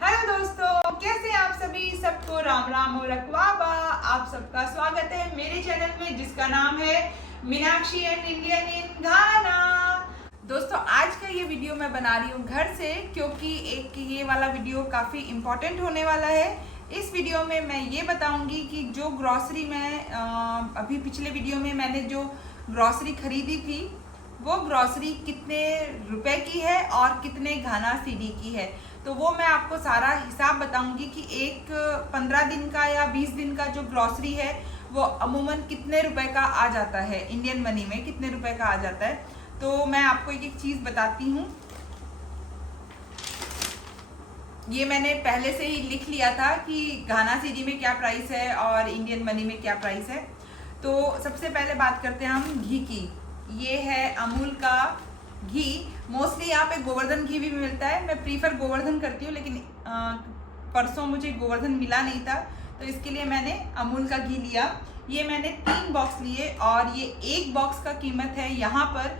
Hello दोस्तों, कैसे हैं आप सभी। सबको राम राम और रखवाबा। आप सबका स्वागत है मेरे चैनल में जिसका नाम है मीनाक्षी एंड इंडियन इन घाना। दोस्तों, आज का ये वीडियो मैं बना रही हूँ घर से, क्योंकि एक ये वाला वीडियो काफ़ी इम्पोर्टेंट होने वाला है। इस वीडियो में मैं ये बताऊंगी कि जो ग्रॉसरी मैं अभी पिछले वीडियो में मैंने जो ग्रॉसरी खरीदी थी वो ग्रॉसरी कितने रुपए की है और कितने घाना सीडी की है। तो वो मैं आपको सारा हिसाब बताऊंगी कि एक 15 दिन का या 20 दिन का जो ग्रॉसरी है वो अमूमन कितने रुपए का आ जाता है, इंडियन मनी में कितने रुपए का आ जाता है। तो मैं आपको एक एक चीज़ बताती हूँ। ये मैंने पहले से ही लिख लिया था कि घाना सीडी में क्या प्राइस है और इंडियन मनी में क्या प्राइस है। तो सबसे पहले बात करते हैं हम घी की। ये है अमूल का घी। मोस्टली यहाँ पे गोवर्धन घी भी मिलता है। मैं प्रीफर गोवर्धन करती हूँ, लेकिन परसों मुझे गोवर्धन मिला नहीं था, तो इसके लिए मैंने अमूल का घी लिया। ये मैंने 3 बॉक्स लिए और ये एक बॉक्स का कीमत है यहाँ पर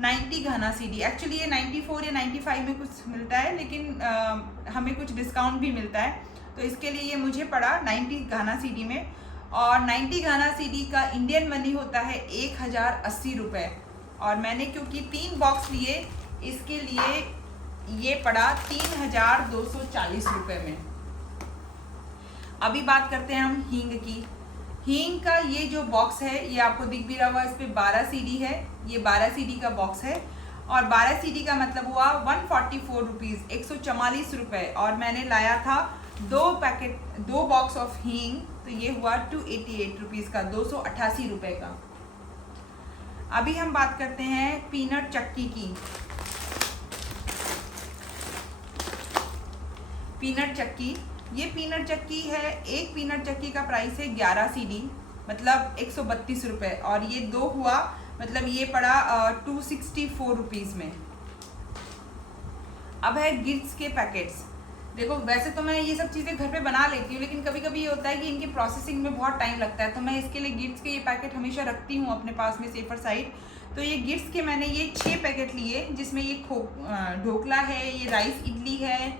90 घाना सीडी। एक्चुअली ये 94 या 95 में कुछ मिलता है, लेकिन हमें कुछ डिस्काउंट भी मिलता है, तो इसके लिए ये मुझे पड़ा 90 घाना सीडी में। और 90 घाना सीडी का इंडियन मनी होता है 1080 रुपये। और मैंने क्योंकि 3 बॉक्स लिए, इसके लिए ये पड़ा 3240 रुपये में। अभी बात करते हैं हम हींग की। हींग का ये जो बॉक्स है, ये आपको दिख भी रहा होगा, इस पे 12 सीडी है। ये 12 सीडी का बॉक्स है और 12 सीडी का मतलब हुआ 144 रुपीज़, 144 रुपये। और मैंने लाया था 2 बॉक्स ऑफ हींग, तो ये हुआ 288 रुपीज़ का, 288 रुपये का। अभी हम बात करते हैं पीनट चक्की की। पीनट चक्की, ये पीनट चक्की है। एक पीनट चक्की का प्राइस है 11 सीडी, मतलब 132 रुपये। और ये 2 हुआ, मतलब ये पड़ा 264 रुपीज़ में। अब है गिट्स के पैकेट्स। देखो, वैसे तो मैं ये सब चीज़ें घर पे बना लेती हूँ, लेकिन कभी कभी ये होता है कि इनकी प्रोसेसिंग में बहुत टाइम लगता है, तो मैं इसके लिए गिट्स के ये पैकेट हमेशा रखती हूँ अपने पास में सेफर साइड। तो ये गिट्स के मैंने ये 6 पैकेट लिए, जिसमें ये ढोकला है, ये राइस इडली है,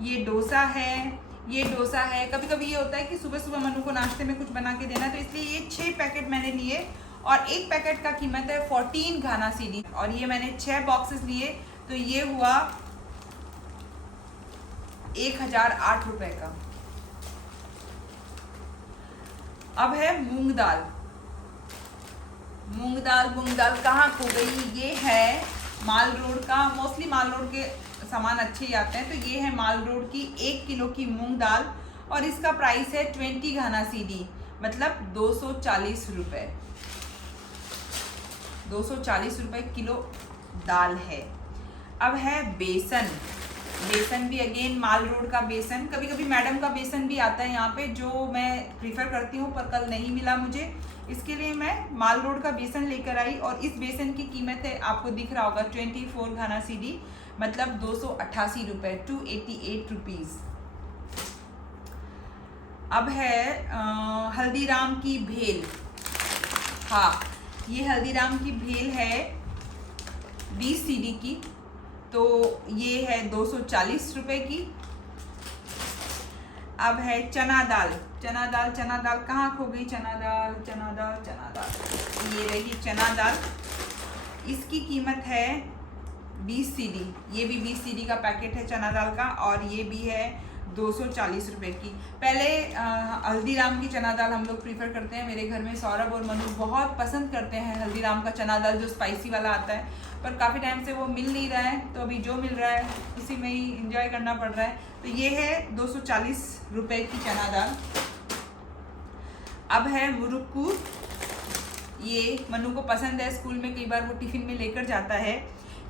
ये डोसा है। कभी कभी ये होता है कि सुबह सुबह मनु को नाश्ते में कुछ बना के देना, तो इसलिए ये 6 पैकेट मैंने लिए। और एक पैकेट का कीमत है 14 घाना सीडी। और ये मैंने 6 बॉक्सेस लिए, तो ये हुआ 1008 रुपये का। अब है मूंग दाल। मूंग दाल कहाँ खो गई? ये है माल रोड का। मोस्टली माल रोड के सामान अच्छे ही आते हैं, तो ये है माल रोड की 1 किलो की मूंग दाल। और इसका प्राइस है 20 घाना सीडी, मतलब 240 रुपये। 240 रुपये किलो दाल है। अब है बेसन भी अगेन माल रोड का बेसन। कभी कभी मैडम का बेसन भी आता है यहाँ पे, जो मैं प्रीफर करती हूँ, पर कल नहीं मिला मुझे, इसके लिए मैं माल रोड का बेसन लेकर आई। और इस बेसन की कीमत है, आपको दिख रहा होगा, 24 घाना सीडी, मतलब 288 रुपये, 288 रुपीज़। अब है हल्दीराम की भेल। हाँ, ये हल्दीराम की भेल है 20 सीडी की, तो ये है 240 रुपये की। अब है चना दाल कहाँ खो गई? चना दाल। ये रही चना दाल। इसकी कीमत है 20 सीडी। ये भी 20 सीडी का पैकेट है चना दाल का, और ये भी है 240 रुपये की। पहले हल्दीराम की चना दाल हम लोग प्रीफर करते हैं। मेरे घर में सौरभ और मनु बहुत पसंद करते हैं हल्दीराम का चना दाल, जो स्पाइसी वाला आता है, पर काफ़ी टाइम से वो मिल नहीं रहा है, तो अभी जो मिल रहा है उसी में ही इंजॉय करना पड़ रहा है। तो ये है 240 रुपये की चना दाल। अब है मुरुक्कू। ये मनु को पसंद है, स्कूल में कई बार वो टिफ़िन में लेकर जाता है।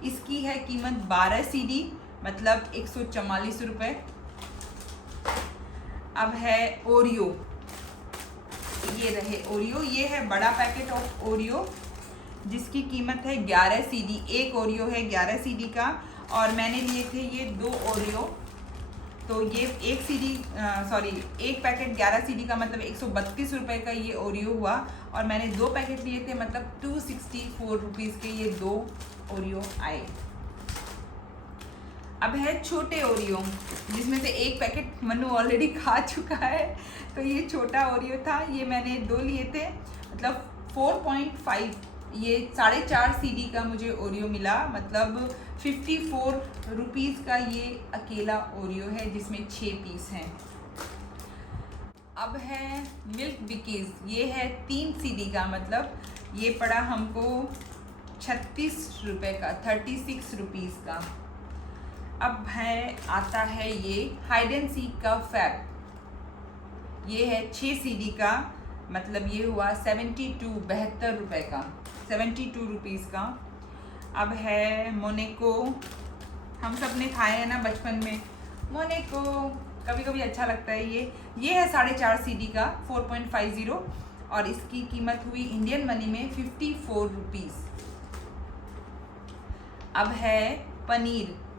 इसकी है कीमत 12 सीडी, मतलब 144 रुपये। अब है ओरियो। ये रहे ओरियो। ये है बड़ा पैकेट ऑफ ओरियो, जिसकी कीमत है 11 सीडी। एक ओरियो है 11 सीडी का, और मैंने लिए थे ये 2 ओरियो, तो ये एक पैकेट 11 सीडी का, मतलब 132 रुपये का ये ओरियो हुआ। और मैंने 2 पैकेट लिए थे, मतलब 264 रुपीज़ के ये 2 ओरियो आए। अब है छोटे ओरियो, जिसमें से एक पैकेट मनु ऑलरेडी खा चुका है। तो ये छोटा ओरियो था, ये मैंने 2 लिए थे, मतलब 4.5, ये 4.5 CD का मुझे ओरियो मिला, मतलब 54 रुपीज़ का ये अकेला ओरियो है, जिसमें 6 पीस हैं। अब है मिल्क बिकीज़, ये है 3 CD का, मतलब ये पड़ा हमको 36 रुपये का, 36 रुपीज़ का। अब आता है ये हाइड एंड सीक का फैब, ये है 6 CD का, मतलब ये हुआ 72 रुपये का, 72 रुपीज़ का। अब है मोनेको, हम सब ने खाए हैं ना बचपन में मोनेको, कभी कभी अच्छा लगता है। ये है 4.5 CD का, 4.50, और इसकी कीमत हुई इंडियन मनी में 54 रुपीज़। अब है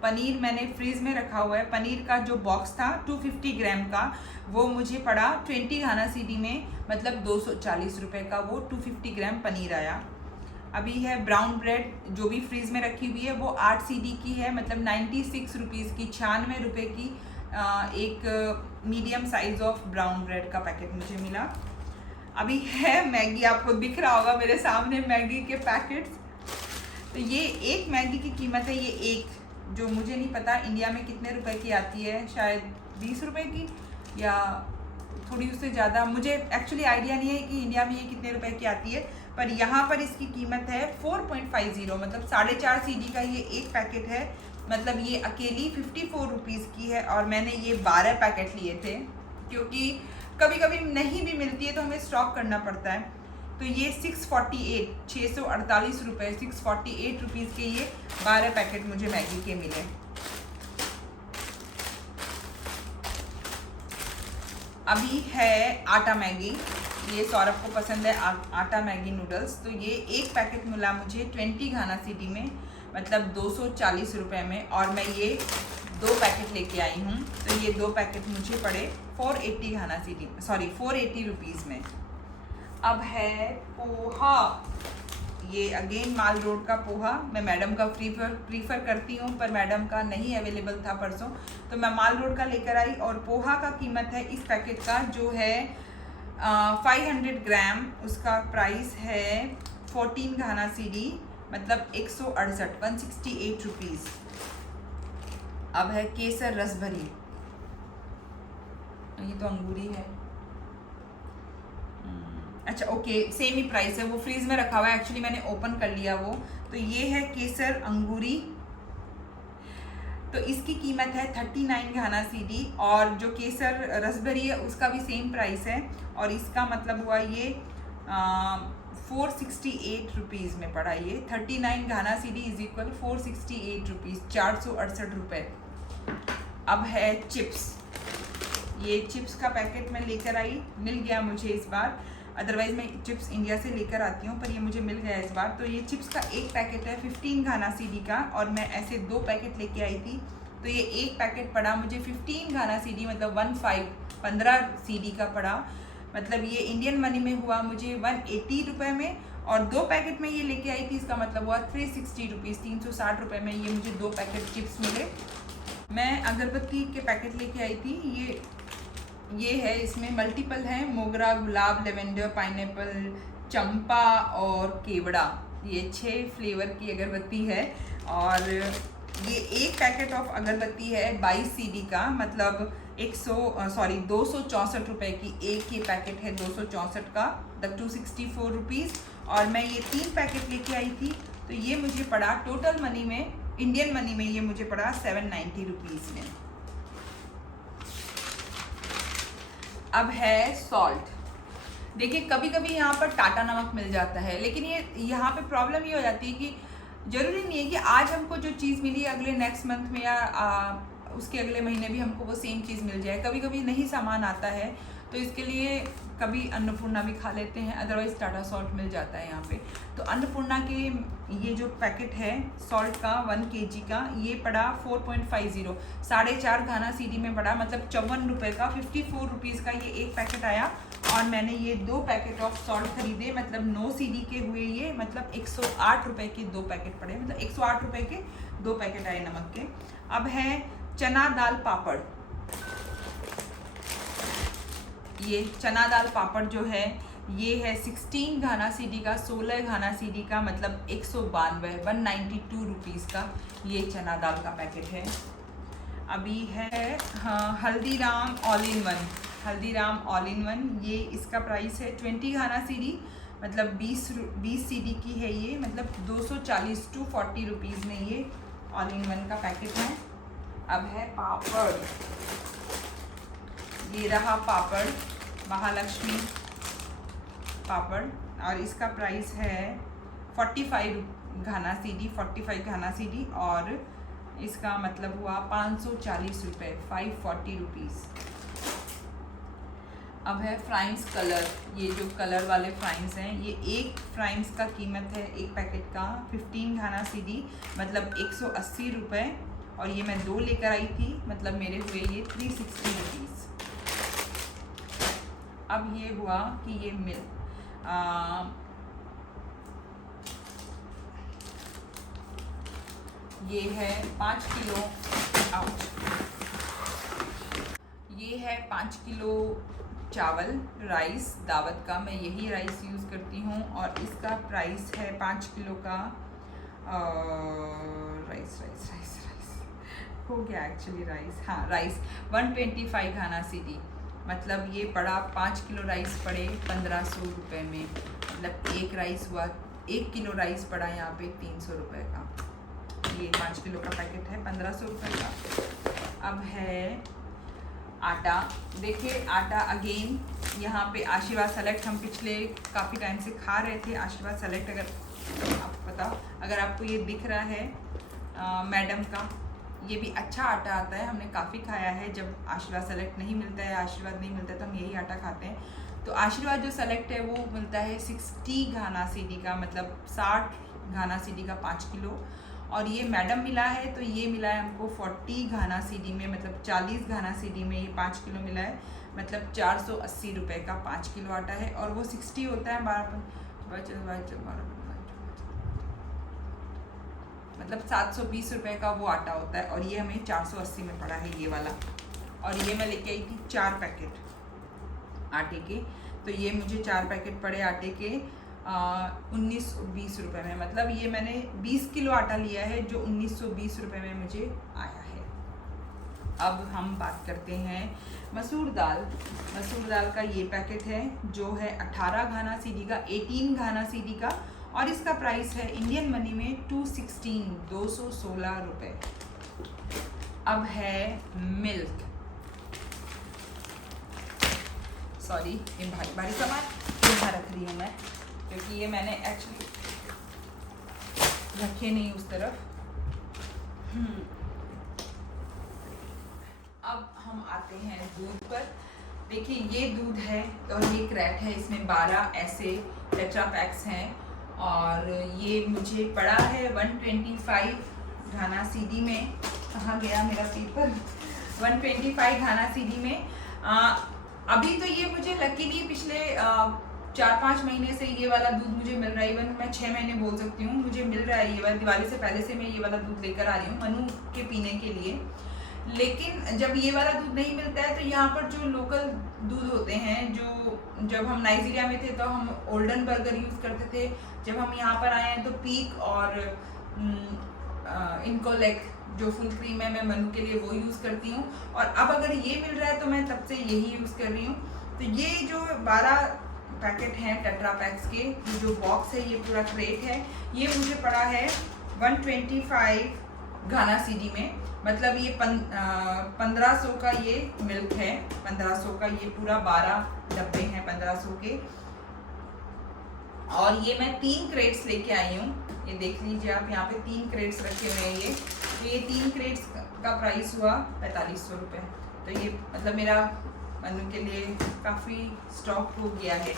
पनीर मैंने फ्रीज में रखा हुआ है। पनीर का जो बॉक्स था 250 ग्राम का, वो मुझे पड़ा 20 घाना CD में, मतलब 240 रुपये का वो 250 ग्राम पनीर आया। अभी है ब्राउन ब्रेड, जो भी फ्रीज में रखी हुई है, वो 8 CD की है, मतलब 96 रुपीज़ की, 96 रुपये की एक medium size of brown bread का पैकेट मुझे मिला। अभी है मैगी, आपको दिख रहा होगा मेरे सामने मैगी के पैकेट्स। तो ये एक मैगी की कीमत है, ये एक, जो मुझे नहीं पता इंडिया में कितने रुपए की आती है, शायद 20 रुपए की या थोड़ी उससे ज़्यादा, मुझे एक्चुअली आइडिया नहीं है कि इंडिया में ये कितने रुपए की आती है, पर यहाँ पर इसकी कीमत है 4.50, मतलब 4.5 CD का ये एक पैकेट है, मतलब ये अकेली 54 रुपीज़ की है। और मैंने ये 12 पैकेट लिए थे, क्योंकि कभी कभी नहीं भी मिलती है तो हमें स्टॉक करना पड़ता है। तो ये 648 रुपये, 648 रुपीज़ के ये 12 पैकेट मुझे मैगी के मिले। अभी है आटा मैगी, ये सौरभ को पसंद है आटा मैगी नूडल्स। तो ये एक पैकेट मिला मुझे 20 घाना CD में, मतलब 240 रुपये में, और मैं ये 2 पैकेट लेके आई हूँ। तो ये 2 पैकेट मुझे पड़े 480 रुपीज़ में। अब है पोहा, ये अगेन माल रोड का पोहा, मैं मैडम का प्रीफर करती हूँ, पर मैडम का नहीं अवेलेबल था परसों, तो मैं माल रोड का लेकर आई। और पोहा का कीमत है इस पैकेट का, जो है 500 ग्राम, उसका प्राइस है 14 घाना CD, मतलब 168 रुपीज़। अब है केसर रसभरी, ये तो अंगूरी है, अच्छा ओके, सेम ही प्राइस है, वो फ्रीज में रखा हुआ है, एक्चुअली मैंने ओपन कर लिया वो। तो ये है केसर अंगूरी, तो इसकी कीमत है 39 घाना CD, और जो केसर रसभरी है उसका भी सेम प्राइस है, और इसका मतलब हुआ ये 468 रुपीज़ में पड़ा। ये 39 घाना CD इज इक्वल 468 रुपीज़, 468 रुपये। अब है चिप्स, ये चिप्स का पैकेट मैं लेकर आई, मिल गया मुझे इस बार, अदरवाइज़ मैं चिप्स इंडिया से लेकर आती हूँ, पर ये मुझे मिल गया इस बार। तो ये चिप्स का एक पैकेट है 15 घाना CD का, और मैं ऐसे 2 पैकेट लेके आई थी। तो ये एक पैकेट पड़ा मुझे 15 घाना CD, मतलब 15 CD का पड़ा, मतलब ये इंडियन मनी में हुआ मुझे 180 रुपये में, और 2 पैकेट में ये लेके आई थी, इसका मतलब हुआ 360 रुपीज़, 360 रुपये में ये मुझे 2 पैकेट चिप्स मिले। मैं अगरबत्ती के पैकेट लेके आई थी, ये है, इसमें मल्टीपल हैं, मोगरा, गुलाब, लेवेंडर, पाइनएप्पल, चंपा और केवड़ा, ये 6 फ्लेवर की अगरबत्ती है। और ये एक पैकेट ऑफ अगरबत्ती है 22 CD का, मतलब 264 रुपये की एक ही पैकेट है, 264 का, द 264 रुपीज़। और मैं ये 3 पैकेट लेके आई थी, तो ये मुझे पड़ा टोटल मनी में, इंडियन मनी में ये मुझे पड़ा 790 रुपीज़ में। अब है सॉल्ट, देखिए कभी कभी यहाँ पर टाटा नमक मिल जाता है, लेकिन ये यहाँ पे प्रॉब्लम ये हो जाती है कि ज़रूरी नहीं है कि आज हमको जो चीज़ मिली अगले नेक्स्ट मंथ में या उसके अगले महीने भी हमको वो सेम चीज़ मिल जाए। कभी कभी नहीं सामान आता है, तो इसके लिए कभी अन्नपूर्णा भी खा लेते हैं, अदरवाइज़ टाटा सॉल्ट मिल जाता है यहाँ पे। तो अन्नपूर्णा के ये जो पैकेट है सॉल्ट का 1 kg का, ये पड़ा 4.50, 4.5 घाना सीडी में पड़ा, मतलब 54 रुपये का, 54 रुपीज़ का ये एक पैकेट आया। और मैंने ये 2 पैकेट ऑफ सॉल्ट खरीदे, मतलब 9 सीडी के हुए ये, मतलब 108 रुपये के 2 पैकेट पड़े, मतलब 108 रुपये के 2 पैकेट आए नमक के। अब है चना दाल पापड़। ये चना दाल पापड़ जो है ये है 16 घाना सीडी का, 16 घाना सीडी का, मतलब 192 रुपीज़ का ये चना दाल का पैकेट है। अभी है हाँ Haldiram all in one, Haldiram all in one, ये इसका प्राइस है 20 घाना सीडी, मतलब 20 सीडी की है ये, मतलब 240 to 40 रुपीज़ में ये ऑल इन वन का पैकेट है। अब है पापड़, ये रहा पापड़, महालक्ष्मी पापड़, और इसका प्राइस है 45 घाना सीडी, 45 घाना सीडी, और इसका मतलब हुआ 540 रुपये, 540 रुपीज़। अब है फ्राइंस कलर, ये जो कलर वाले फ्राइंस हैं, ये एक फ्राइंस का कीमत है एक पैकेट का 15 घाना सीडी, मतलब 180 रुपये, और ये मैं 2 लेकर आई थी, मतलब मेरे हुए ये 360 रुपीज़। अब ये हुआ कि ये ये है 5 किलो, ये है 5 किलो चावल राइस दावत का, मैं यही राइस यूज़ करती हूँ, और इसका प्राइस है 5 किलो का राइस हो गया एक्चुअली राइस, हाँ राइस 125 घाना सीडी, मतलब ये पड़ा 5 किलो राइस पड़े 1500 रुपये में, मतलब एक राइस हुआ 1 किलो राइस पड़ा यहाँ पे 300 रुपये का, ये 5 किलो का पैकेट है 1500 रुपये का। अब है आटा, देखिए आटा अगेन यहाँ पे आशीर्वाद सेलेक्ट, हम पिछले काफ़ी टाइम से खा रहे थे आशीर्वाद सेलेक्ट, अगर आपको ये दिख रहा है मैडम का, ये भी अच्छा आटा आता है, हमने काफ़ी खाया है, जब आशीर्वाद सेलेक्ट नहीं मिलता है, आशीर्वाद नहीं मिलता है तो हम यही आटा खाते हैं। तो आशीर्वाद जो सेलेक्ट है वो मिलता है 60 घाना सीडी का, मतलब 60 घाना सीडी का 5 किलो, और ये मैडम मिला है तो ये मिला है हमको 40 घाना सीडी में, मतलब 40 घाना सीडी में ये 5 किलो मिला है, मतलब 480 रुपये का 5 किलो आटा है, और वो 60 होता है 12 मतलब 720 रुपये का वो आटा होता है, और ये हमें 480 में पड़ा है ये वाला। और ये मैं लेके आई थी 4 पैकेट आटे के, तो ये मुझे 4 पैकेट पड़े आटे के 1920 रुपये में, मतलब ये मैंने 20 किलो आटा लिया है जो 1920 रुपये में मुझे आया है। अब हम बात करते हैं मसूर दाल। मसूर दाल का ये पैकेट है जो है 18 घाना सीडी का, 18 घाना सीडी का, और इसका प्राइस है इंडियन मनी में 216 रुपये। अब है मिल्क, सॉरी ये भारी भारी सामान यहाँ रख रही हूँ मैं, क्योंकि ये मैंने एक्चुअली रखे नहीं उस तरफ। अब हम आते हैं दूध पर। देखिए ये दूध है और ये क्रैट है, इसमें 12 ऐसे टेट्रा पैक्स हैं, और ये मुझे पड़ा है 125 घाना सीडी में। कहाँ गया मेरा पेपर? 125 घाना सीडी में। अभी तो ये मुझे लकीली पिछले 4-5 महीने से ये वाला दूध मुझे मिल रहा है, इवन मैं 6 महीने बोल सकती हूँ मुझे मिल रहा है ये वाला। दिवाली से पहले से मैं ये वाला दूध लेकर आ रही हूँ मनु के पीने के लिए। लेकिन जब ये वाला दूध नहीं मिलता है तो यहाँ पर जो लोकल दूध होते हैं, जो जब हम नाइजीरिया में थे तो हम ओल्डन बर्गर यूज़ करते थे, जब हम यहाँ पर आए हैं तो पीक और इनकोलेक जो फुल क्रीम है मैं मनु के लिए वो यूज़ करती हूँ। और अब अगर ये मिल रहा है तो मैं तब से यही यूज़ कर रही हूँ। तो ये जो 12 पैकेट हैं टेट्रा पैक्स के, ये जो बॉक्स है ये पूरा क्रेट है, ये मुझे पड़ा है 125 घाना सीडी में, मतलब ये 1500 का ये मिल्क है, 1500 का ये पूरा 12 डब्बे हैं 1500 के। और ये मैं 3 क्रेट्स लेके आई हूँ, ये देख लीजिए आप, यहाँ पे 3 क्रेट्स रखे हुए हैं ये। तो ये 3 क्रेट्स का प्राइस हुआ 4500 रुपये। तो ये मतलब मेरा मनु के लिए काफ़ी स्टॉक हो गया है।